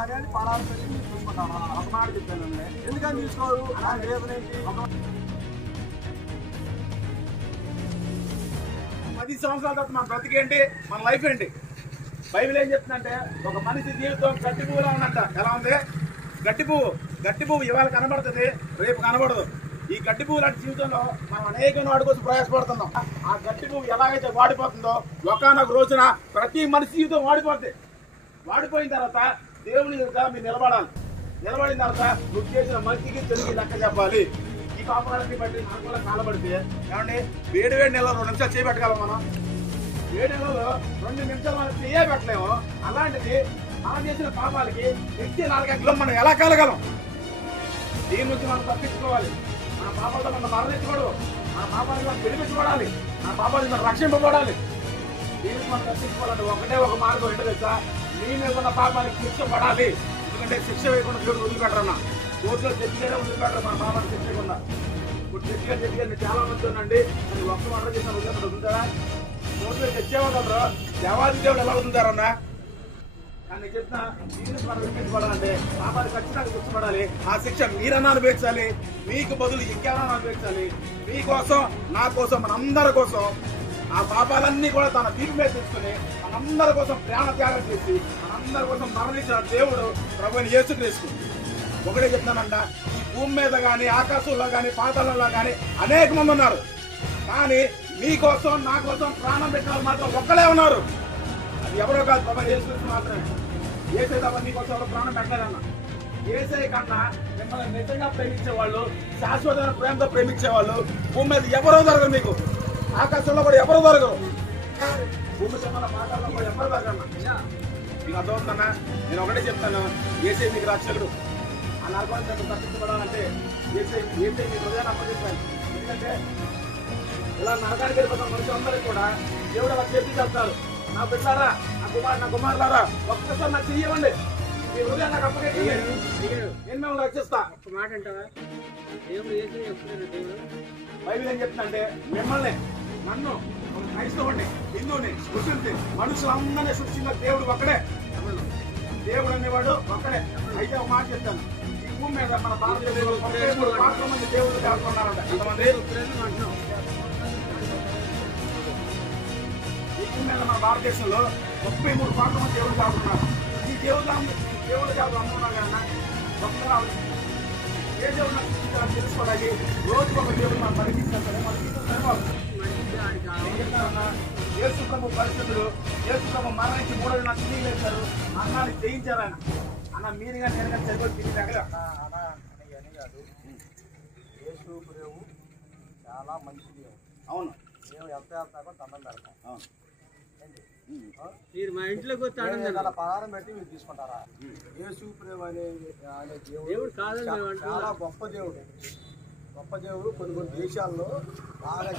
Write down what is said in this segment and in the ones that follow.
దేవాన్ని అని పడాలు పెట్టి మీరు చూసుకుంటాను. ఒక మాట చెప్పాను, ఎందుకని తీసుకోరు? రీజన్ ఏంటి? 10 సంవత్సరాల తర్వాత మన బ్రతికేంటి, మన లైఫ్ ఏంటి? బైబిల్ ఏం చెప్తుందంటే ఒక మనిషి జీవితం గట్టి పువ్వులా ఉన్నట్ట. ఎలా ఉంది? గట్టి పువ్వు ఇవాళ కనబడుతుంది, రేపు కనబడదు. ఈ గట్టి పువ్వు లాంటి జీవితంలో మనం అనేక వాడి కోసం ప్రయాసపడుతున్నాం. ఆ గట్టి పువ్వు ఎలాగైతే వాడిపోతుందో ఒకానొక రోజున ప్రతి మనిషి జీవితం వాడిపోతుంది. వాడిపోయిన తర్వాత దేవుని ఎదుట మీరు నిలబడాలి. నిలబడిన తర్వాత నువ్వు చేసిన మంచికి తెలుగు లెక్క చెప్పాలి. ఈ పాపాలన్నీ బట్టి నాకు కూడా కాలబడితే ఏమండి, వేడి నెలలో 2 నిమిషాలు చేయబెట్టగలం మనం. 7 నెలలో 2 నిమిషాలు మనం చేయబెట్టలేము. అలాంటిది మనం చేసిన పాపాలకి వ్యక్తి 4 గంటలు మనం ఎలా కలగలం? దీని నుంచి మనం తప్పించుకోవాలి. మన పాపాలతో మనం మరణించకూడదు. మన పాపాలకి మనం విడిపించుకోవాలి. మన పాపాలకి మనం రక్షింపబడాలి. దీనికి మనం తప్పించుకోవాలంటే ఒకటే ఒక మార్గం ఏంటో తెలుసా? నీ మీద ఉన్న పాపానికి శిక్ష పడాలి. ఎందుకంటే శిక్ష వేయకుండా దేవుడు వదిలిపెట్టరన్నా. కోర్టులో జడ్జిగానే వదిలిపెట్టరు మన పాపాన్ని శిక్షకుండా. ఇప్పుడు జడ్జిగా చాలా మంది ఉందండి, అది ఒక్క మాట చేసిన వదిలిపెట్ట వదులుతారా? కోర్టులో జడ్జేవాళ్ళు దేవాది దేవుడు ఎలా వదులుతారన్నా? కానీ చెప్తున్నా, దీనికి మనం విడిపించబడాలంటే పాపాన్ని ఖచ్చితంగా శిక్షపడాలి. ఆ శిక్ష మీరన్నా అనుభవించాలి, మీకు బదులు ఇంకెవరన్నా అనుభవించాలి. మీకోసం, నా కోసం, మనందరి కోసం ఆ పాపాలన్నీ కూడా తన తీర్పు మీద తీసుకుని మనందరి కోసం ప్రాణ త్యాగం చేసి మనందరి కోసం మరణించిన దేవుడు ప్రభువుని యేసుక్రీస్తు. ఒకటే చెప్తానంట, ఈ భూమి మీద కానీ, ఆకాశంలో కానీ, పాతాళంలో కానీ అనేక మంది ఉన్నారు. కానీ మీకోసం, నా కోసం ప్రాణం పెట్టిన వాళ్ళు మాత్రం ఒక్కలే ఉన్నారు. అది ఎవరో కాదు, ప్రభు యేసుక్రీస్తు మాత్రమే. యేసే తప్ప మీకోసం ఎవరో ప్రాణం పెట్టలేదన్న. యేసే కన్నా మిమ్మల్ని నిజంగా ప్రేమించే వాళ్ళు, శాశ్వతమైన ప్రేమతో ప్రేమించే వాళ్ళు భూమి మీద ఎవరో దొరకరు. మీకు ఆకాశంలో కూడా ఎవరు దొరకరు. భూమి కింద పాతాళంలో కూడా ఎవరు దొరకన్నా. మీకు అర్థమవుతుందన్నా? నేను ఒకటే చెప్తాను, యేసే మీకు రక్షకుడు. ఆ నరకాన్ని తప్పించబడాలంటే యేసే మీ హృదయాన్ని అప్పగిస్తాను. ఎందుకంటే ఇలా నరకానికి వెళ్ళిపోతున్న మనుషులందరికీ కూడా దేవుడు అలా చెప్పి చెప్తారు, నా బిడ్డారా, నా కుమారులారా, ఒక్కసారి నాకు చెయ్యండి, మీ హృదయాన్ని నాకు అప్పగించండి, నేను మిమ్మల్ని రక్షిస్తా. ఒక మాట అంటావా? బైబిల్ ఏం చెప్తుందంటే మిమ్మల్ని, నన్ను, క్రైస్తవుడిని, హిందువుని, ముస్లింని, మనుషులందరినీ సృష్టించిన దేవుడు ఒక్కడే. దేవుడు అనేవాడు ఒక్కడే. అయితే ఒక మాట చెప్తాను, ఈ భూమి మీద మన భారతదేశంలో 33 కోట్ల మంది దేవుళ్ళు కాకున్నారంట. ఎంతమంది? ఈ భూమి మీద మన భారతదేశంలో 33 కోట్ల మంది దేవుళ్ళు కాకున్నారు. ఈ దేవుడు కాదు అమ్మున్నారు కన్నా ఒక్కరా ఏ దేవుడు తెలుసుకోవడానికి రోజు ఒక దేవుడు మనం పరిగణించాలి. యేసు ప్రభు పరిస్థితులు, యేసు ప్రభు మరణించి 3 రోజులు నాకు తిరిగి లేచారు, అన్నాన్ని జయించారని అన్న. మీరుగా నేరుగా చదివి తిరిగి దగ్గర అని కాదు. యేసు ప్రభు చాలా మంచి దేవుడు. అవును, మేము ఎంత వెళ్తామో దండం పెడతాం. అవును, మీరు మా ఇంట్లోకి వచ్చి పదారం పెట్టి మీరు తీసుకుంటారా? యేసు ప్రభు అనే దేవుడు చాలా గొప్ప దేవుడు. గొప్ప దేవుడు. కొన్ని దేశాల్లో బాగా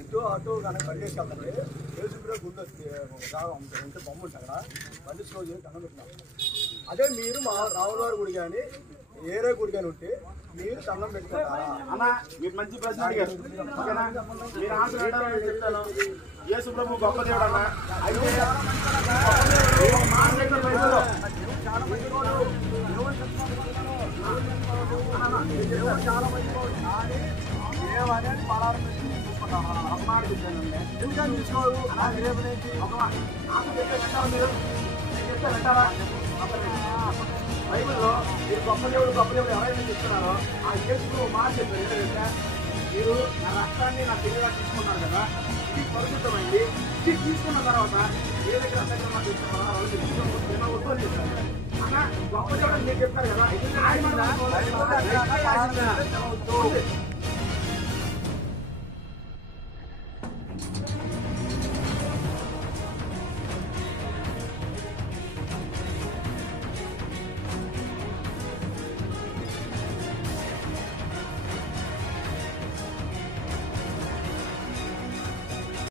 ఇటు అటు కానీ బండేసి వెళ్తాంటే యేసు ప్రభు గుండె ఎంత బొమ్మ ఉంటుంది కదా, బండి స్లో చేసి దండం పెట్టినాం. అదే మీరు మా రావులవారి గుడి కానీ ఏరే గుడి కానీ ఉంటే మీరు దండం పెట్టుకుంటారా అన్న? మీరు మంచి ప్రశ్న అడిగారు. ఓకేనా? మీరు ఆన్సర్ అడగాలని చెప్తాను. యేసు ప్రభు గొప్ప దేవుడు అన్న. అయితే చాలా మంచి చాలా మంచి దేవాన్ని పడాలు పెట్టి చూసుకుంటాం. ఒక మాట చెప్పాను, ఎందుకని తీసుకోరు? రేపు చెప్పారు మీరు, నేను చెప్తే వింటారా? బైబిల్లో మీరు గొప్ప దేవుడు ఎవరైతే చెప్తున్నారో ఆ యేసు మాట చెప్పారు. ఏంటంటే మీరు నా రక్తాన్ని నా తెలివిగా తీసుకున్నారు కదా, ఇది పరిశుద్ధమైంది. ఇది తీసుకున్న తర్వాత ఏ దగ్గర ఉత్పత్తి చేస్తారు అన్న. గొప్ప దేవుడు మీరు చెప్తారు కదా,